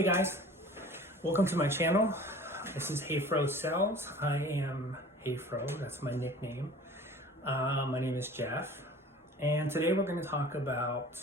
Hey guys, welcome to my channel. This is Hayfro Sells. I am Hayfro, that's my nickname. My name is Jeff, and today we're going to talk about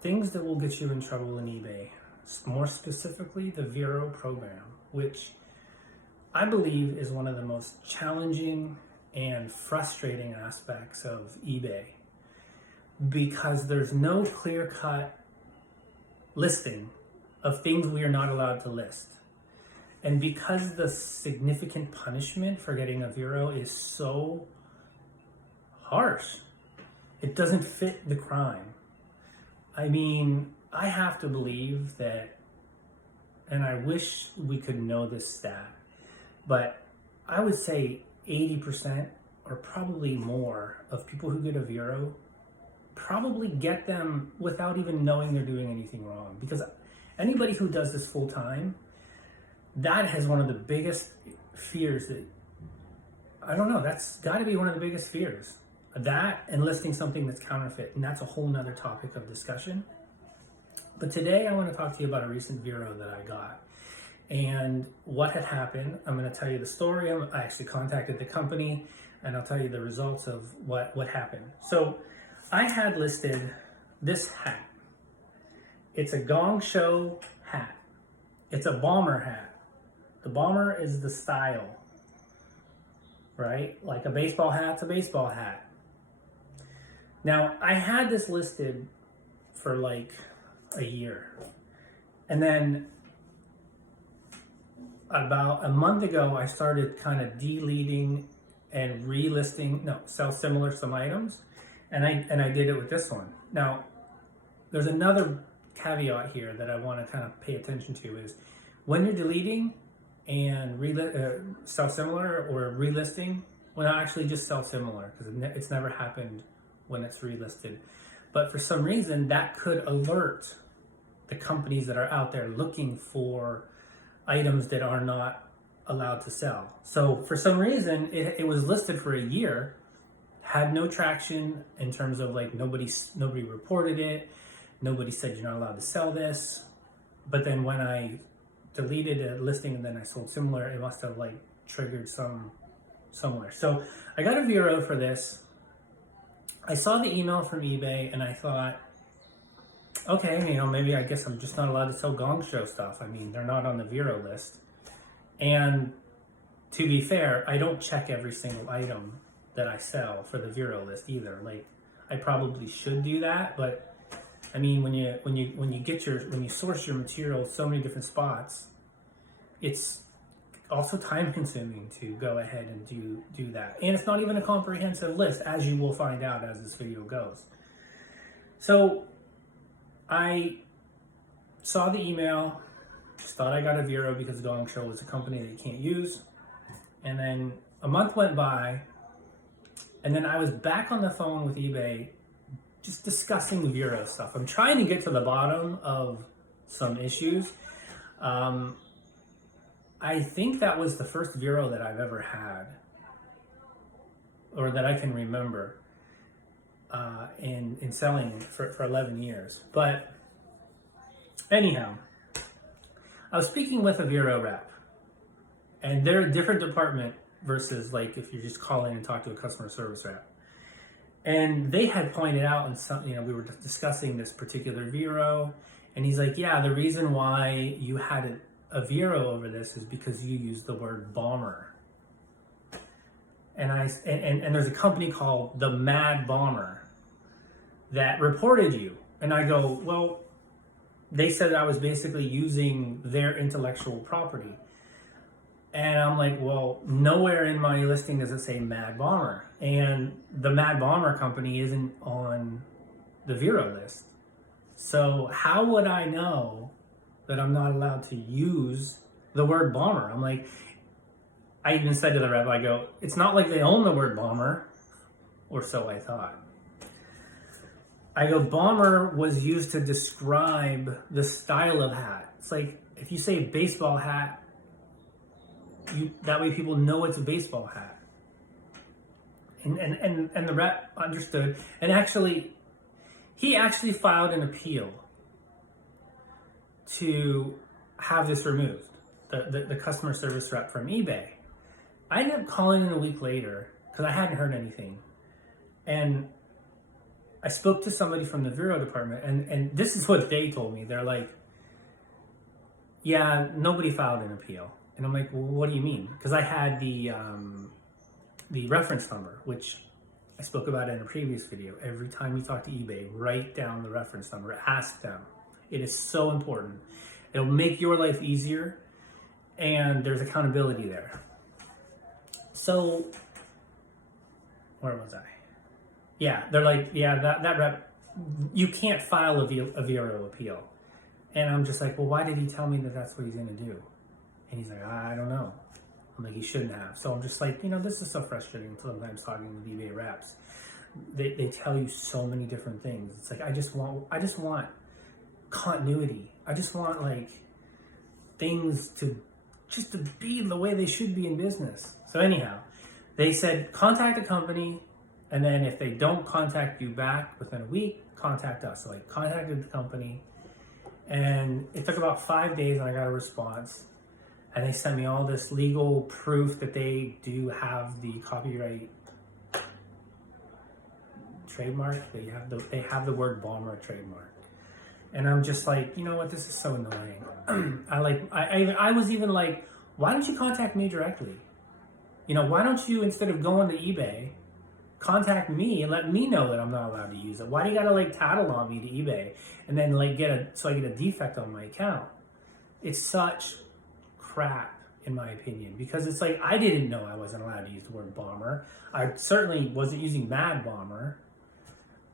things that will get you in trouble in eBay. More specifically, the Vero program, which I believe is one of the most challenging and frustrating aspects of eBay, because there's no clear-cut listing of things we are not allowed to list. And because the significant punishment for getting a Vero is so harsh, it doesn't fit the crime. I mean, I have to believe that, and I wish we could know this stat, but I would say 80% or probably more of people who get a Vero probably get them without even knowing they're doing anything wrong. Because anybody who does this full time, that is one of the biggest fears that, I don't know, that's got to be one of the biggest fears. That and listing something that's counterfeit, and that's a whole nother topic of discussion. But today I want to talk to you about a recent Vero that I got and what had happened. I'm going to tell you the story. I actually contacted the company, and I'll tell you the results of what happened. So I had listed this hat. It's a gong show hat. It's a bomber hat. The bomber is the style, right? Like a baseball hat's a baseball hat. Now, I had this listed for like a year. And then about a month ago, I started kind of deleting and relisting, sell similar some items. And I did it with this one. Now, there's another caveat here that I want to kind of pay attention to is when you're deleting and sell similar or relisting, well, I actually just sell similar because it's never happened when it's relisted. But for some reason, that could alert the companies that are out there looking for items that are not allowed to sell. So for some reason, it was listed for a year, had no traction in terms of like nobody reported it. Nobody said you're not allowed to sell this. But then when I deleted a listing and then I sold similar, it must have like triggered somewhere. So I got a Vero for this. I saw the email from eBay and I thought, okay, maybe I guess I'm just not allowed to sell gong show stuff. I mean, they're not on the Vero list. And to be fair, I don't check every single item that I sell for the Vero list either. Like, I probably should do that, but I mean, when you source your material so many different spots, it's also time consuming to go ahead and do that. And it's not even a comprehensive list, as you will find out as this video goes. So I saw the email, just thought I got a Vero because Gong Show was a company that you can't use. And then a month went by, and then I was back on the phone with eBay just discussing Vero stuff. I'm trying to get to the bottom of some issues. I think that was the first Vero that I've ever had, or that I can remember, in selling for 11 years. But anyhow, I was speaking with a Vero rep, and they're a different department versus like if you just call in and talk to a customer service rep. And they had pointed out, and we were discussing this particular Vero, and he's like, yeah, the reason why you had a Vero over this is because you used the word bomber. And there's a company called the Mad Bomber that reported you. And I go, well, they said I was basically using their intellectual property. And I'm like, well, nowhere in my listing does it say Mad Bomber. And the Mad Bomber company isn't on the Vero list. So how would I know that I'm not allowed to use the word bomber? I'm like, I even said to the rep, I go, it's not like they own the word bomber, or so I thought. I go, bomber was used to describe the style of hat. It's like, if you say baseball hat, that way people know it's a baseball hat. And the rep understood, and he actually filed an appeal to have this removed, the customer service rep from eBay. I ended up calling in a week later because I hadn't heard anything. And I spoke to somebody from the Vero department, and this is what they told me. They're like, yeah, nobody filed an appeal. And I'm like, well, what do you mean? Because I had the reference number, which I spoke about in a previous video. Every time you talk to eBay, write down the reference number, ask them. It is so important. It'll make your life easier, and there's accountability there. So, where was I? Yeah, they're like, yeah, that rep, you can't file a vero appeal. And I'm just like, well, why did he tell me that that's what he's going to do? And he's like, I don't know. I'm like, he shouldn't have. So I'm just like, this is so frustrating sometimes talking with eBay reps. They tell you so many different things. It's like, I just want continuity. I just want like things to be the way they should be in business. So anyhow, they said, contact the company. And then if they don't contact you back within a week, contact us. So I contacted the company, and it took about 5 days and I got a response. And they sent me all this legal proof that they do have the copyright trademark. They have the word bomber trademark. And I'm just like, you know what, this is so annoying. I was even like, why don't you contact me directly? Why don't you, instead of going to eBay, contact me and let me know that I'm not allowed to use it? Why do you gotta like tattle on me to eBay and then like so I get a defect on my account? It's such crap in my opinion, because it's like, I didn't know I wasn't allowed to use the word bomber. I certainly wasn't using Mad Bomber.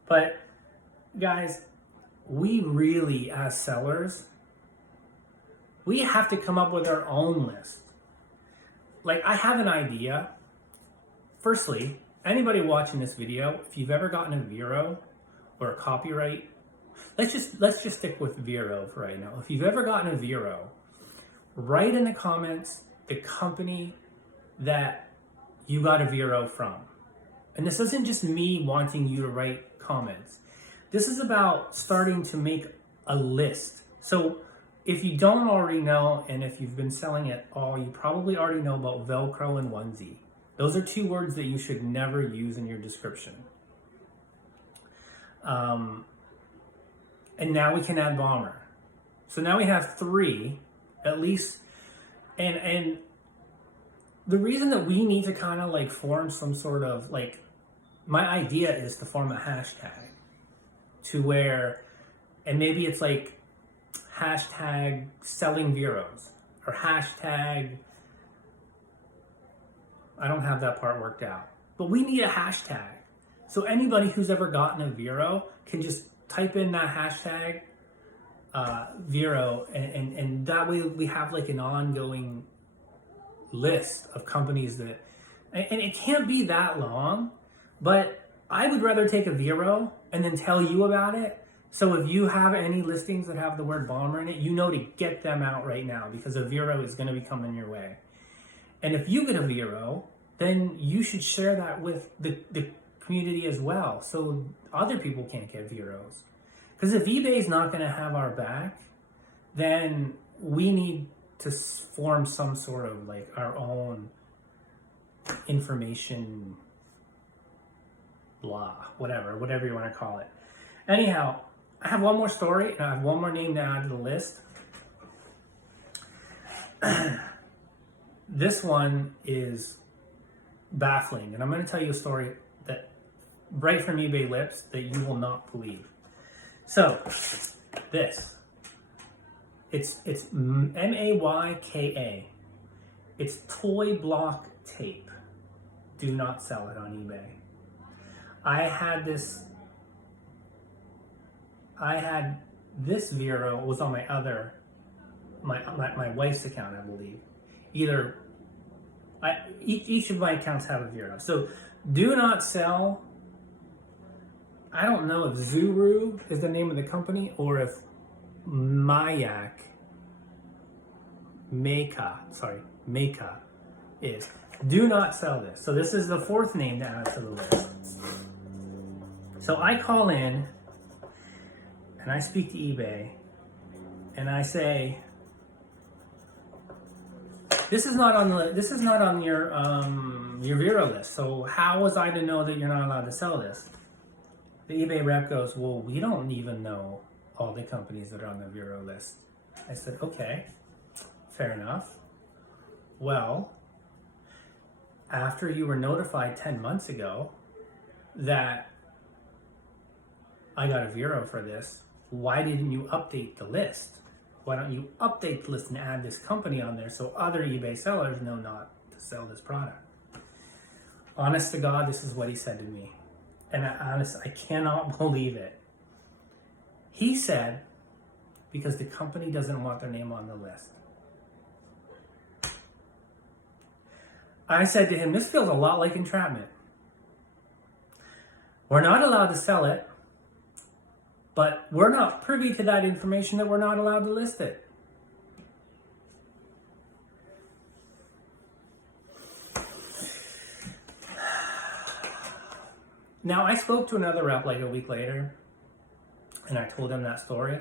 But guys, we really, as sellers, we have to come up with our own list. Like, I have an idea. Firstly, anybody watching this video, if you've ever gotten a Vero or a copyright, let's just stick with Vero for right now. If you've ever gotten a Vero, write in the comments the company that you got a Vero from. And this isn't just me wanting you to write comments. This is about starting to make a list. So if you don't already know, and if you've been selling at all, you probably already know about Velcro and onesie. Those are two words that you should never use in your description. And now we can add bomber. So now we have 3, at least. And the reason that we need to kind of like form some sort of like, my idea is to form a hashtag to where, and maybe it's like hashtag selling Veros or hashtag, I don't have that part worked out, but we need a hashtag. So anybody who's ever gotten a Vero can just type in that hashtag Vero, and that way we have like an ongoing list of companies that, and it can't be that long, but I would rather take a Vero and then tell you about it. So if you have any listings that have the word bomber in it, you know to get them out right now, because a Vero is going to be coming your way. And if you get a Vero, then you should share that with the community as well, so other people can't get Veros. Because if eBay is not going to have our back, then we need to form some sort of like our own information blah, whatever you want to call it. Anyhow, I have one more story and I have one more name to add to the list. This one is baffling, and I'm going to tell you a story that right from eBay lips that you will not believe. So, it's MAYKA. It's toy block tape. Do not sell it on eBay. I had this Vero was on my wife's account, I believe. Each of my accounts have a Vero. So do not sell. I don't know if Zuru is the name of the company or if Meka is. Do not sell this. So this is the 4th name to add to the list. So I call in and I speak to eBay and I say, this is not on your Vero list. So how was I to know that you're not allowed to sell this? The eBay rep goes, well, we don't even know all the companies that are on the Vero list. I said, okay, fair enough. Well, after you were notified 10 months ago that I got a Vero for this, why didn't you update the list? Why don't you update the list and add this company on there so other eBay sellers know not to sell this product? Honest to God, this is what he said to me. And I cannot believe it. He said, because the company doesn't want their name on the list. I said to him, this feels a lot like entrapment. We're not allowed to sell it, but we're not privy to that information that we're not allowed to list it. Now, I spoke to another rep like a week later, and I told him that story.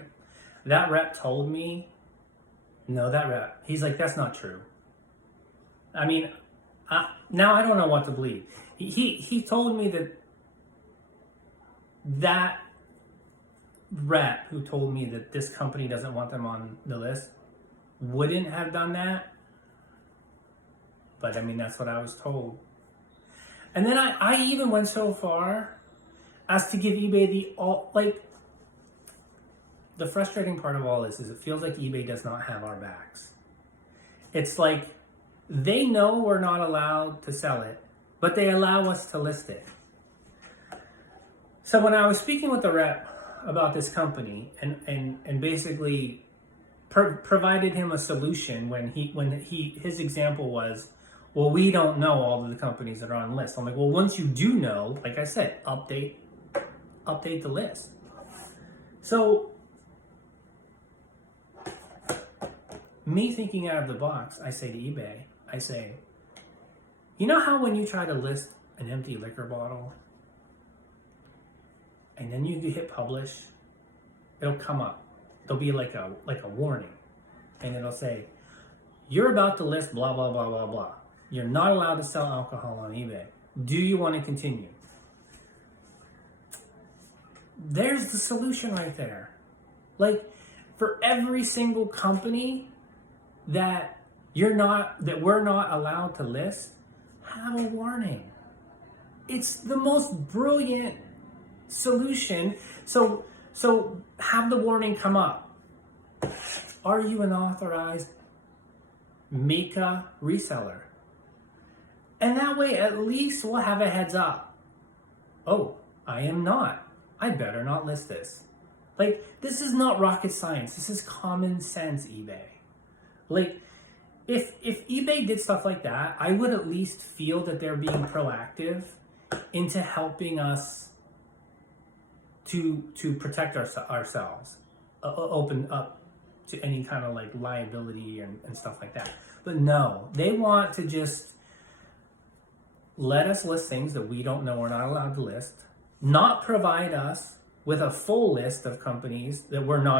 That rep told me, he's like, that's not true. I mean, now I don't know what to believe. He told me that rep who told me that this company doesn't want them on the list wouldn't have done that. But I mean, that's what I was told. And then I even went so far as to give eBay the frustrating part of all this is it feels like eBay does not have our backs. It's like they know we're not allowed to sell it, but they allow us to list it. So when I was speaking with the rep about this company and basically provided him a solution when his example was, well, we don't know all of the companies that are on the list. I'm like, well, once you do know, like I said, update the list. So me thinking out of the box, I say to eBay, I say, you know how when you try to list an empty liquor bottle and then you hit publish, it'll come up. There'll be like a warning, and it'll say, you're about to list blah, blah, blah, blah, blah. You're not allowed to sell alcohol on eBay. Do you want to continue? There's the solution right there. Like, for every single company that we're not allowed to list, have a warning. It's the most brilliant solution. So have the warning come up. Are you an authorized Mika reseller? And that way, at least we'll have a heads up. Oh, I am not. I better not list this. Like, this is not rocket science. This is common sense, eBay. Like, if eBay did stuff like that, I would at least feel that they're being proactive into helping us to protect ourselves, open up to any kind of like liability and stuff like that. But no, they want to just let us list things that we don't know we're not allowed to list, not provide us with a full list of companies that we're not